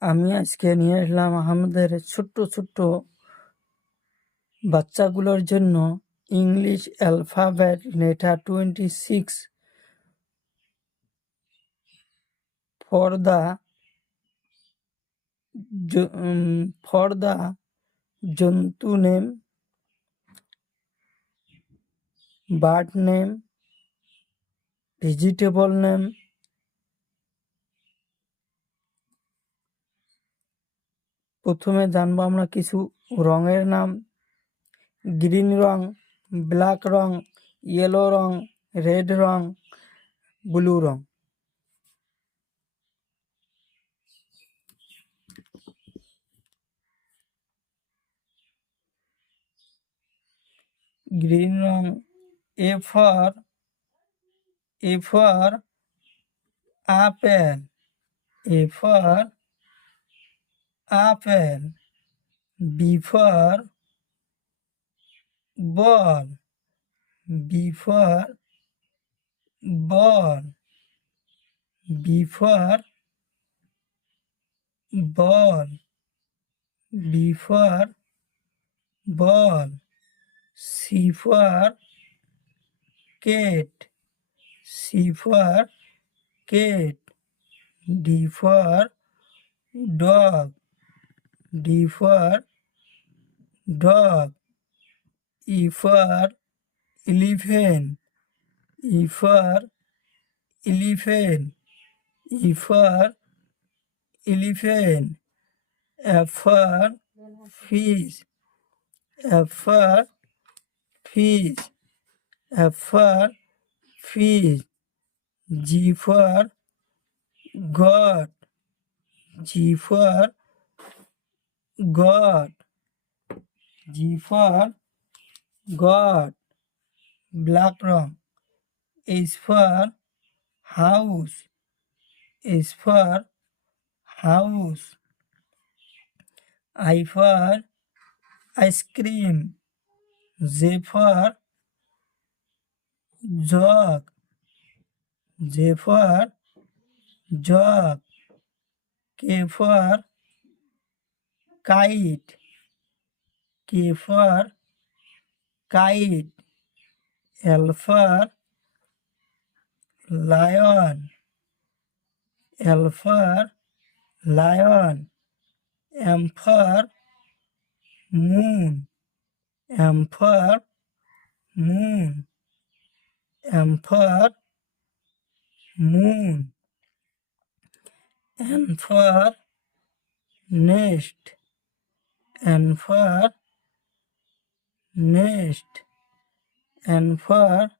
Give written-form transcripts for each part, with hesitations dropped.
আমি আজকে নিয়ে এলাম আমাদের ছোট্ট ছোট্ট বাচ্চাগুলোর জন্য English alphabet letter 26 for the জন্তু name, bird name, vegetable name. প্রথমে জানবো আমরা কিছু রঙের নাম। গ্রিন রং, ব্ল্যাক রং, ইয়েলো রং, রেড রং, ব্লু রং। গ্রিন রং, A for apple, A for apple. B for ball, B for ball. B for ball, B for ball. C for cat, C for cat. D for dog, D for dog. E for elephant, E for elephant. E for elephant. F for fish, F for fish, F for fish. G for God, G for God, G for God. Black rong. H for house, H for house. I for ice cream, J for jug, J for jug. K for kite, K for kite. L for lion, L for lion. M for moon, M for moon, M for moon. N for nest, N for nest, N for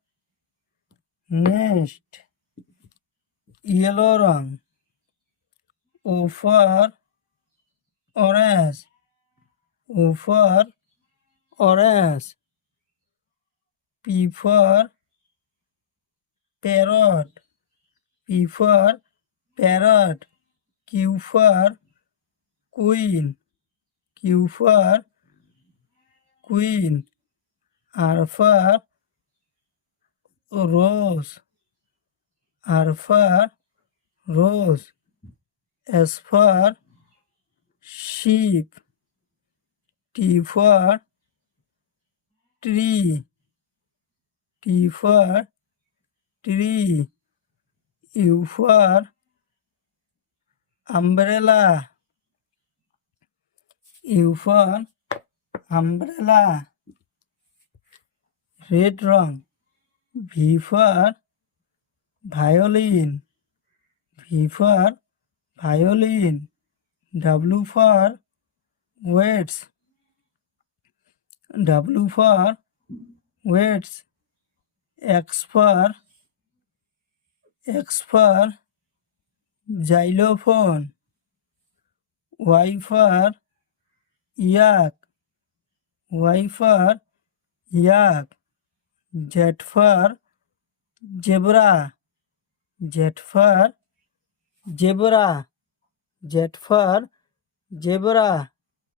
nest. Yellow rong. O for orange, O for orange. P for parrot, P for parrot. Q for queen, Q for queen. R for rose, R for rose. S for sheep. T for tree, T for tree. U for umbrella, U for umbrella. Red rong. V for violin, V for violin. W for weights, W for weights. X for xylophone. Y for yak, Y for yak. Z for zebra, Z for zebra, Z for zebra.